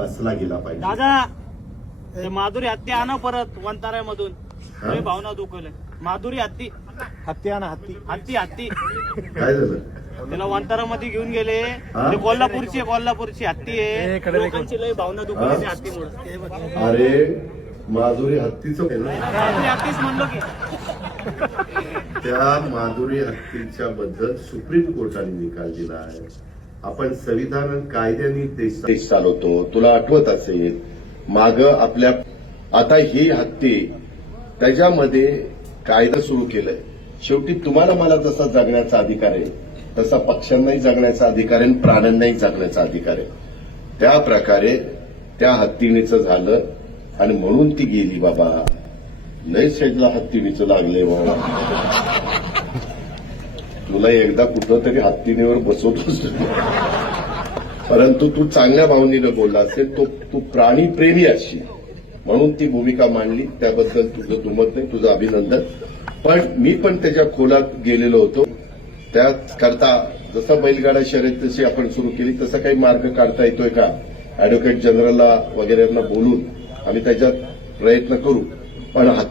बसला गेला पाहिजे. दादा ते माधुरी हत्ती आणा परत वंताऱ्यामधून. लय भावना दुखवल्या. माधुरी हत्ती हत्ती आणा हत्ती. हत्ती हत्ती काय झालं? त्याला वंतारामध्ये घेऊन गेले. हा? ते कोल्हापूरची हत्ती आहे. लोकांची लय भावना दुखवली त्या हत्तीमुळे. अरे माधुरी हत्तीचं माधुरी हत्तीच म्हणलो की. त्या माधुरी हत्तीच्या बद्दल सुप्रीम कोर्टाने निकाल दिला आहे. आपण संविधान कायद्याने देश चालवतो. तुला आठवत असेल माग आपल्या आता ही हत्ती त्याच्यामध्ये कायदा सुरू केलाय. शेवटी तुम्हाला मला जसा जगण्याचा अधिकार आहे तसा पक्ष्यांनाही जगण्याचा अधिकार आहे आणि प्राण्यांनाही जगण्याचा अधिकार आहे. त्या प्रकारे त्या हत्तीणीचं झालं आणि म्हणून ती गेली. बाबा लय शेजला हत्तीणीचं लागलंय बाबा. तुला एकदा कुठं तरी हत्तीणीवर बसवतोस, परंतु तू चांगल्या भावनेनं बोलला असेल. तू प्राणीप्रेमी असशील म्हणून ती भूमिका मांडली. त्याबद्दल तुझं दुमत नाही, तुझं अभिनंदन. पण मी पण त्याच्या खोलात गेलेलो होतो. त्याकरता जसं बैलगाडा शर्यत जशी आपण सुरू केली तसा काही मार्ग काढता येतोय का अॅडव्होकेट जनरलला वगैरेंना बोलून आम्ही त्याच्यात प्रयत्न करू. पण